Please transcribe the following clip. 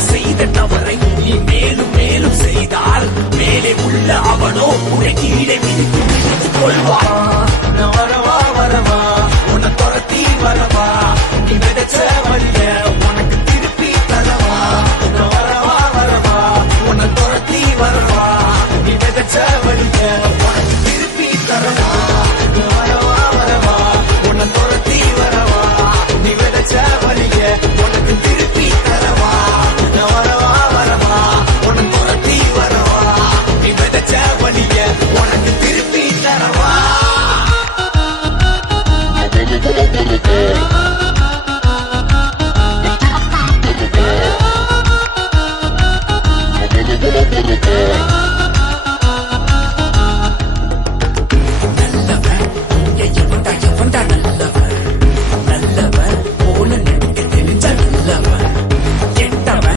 செய்த தவறை நீ மேலும் மேலும் செய்தால் மேலே உள்ள அவனோ உன்னை கீழே மிதித்து கொள்வான்.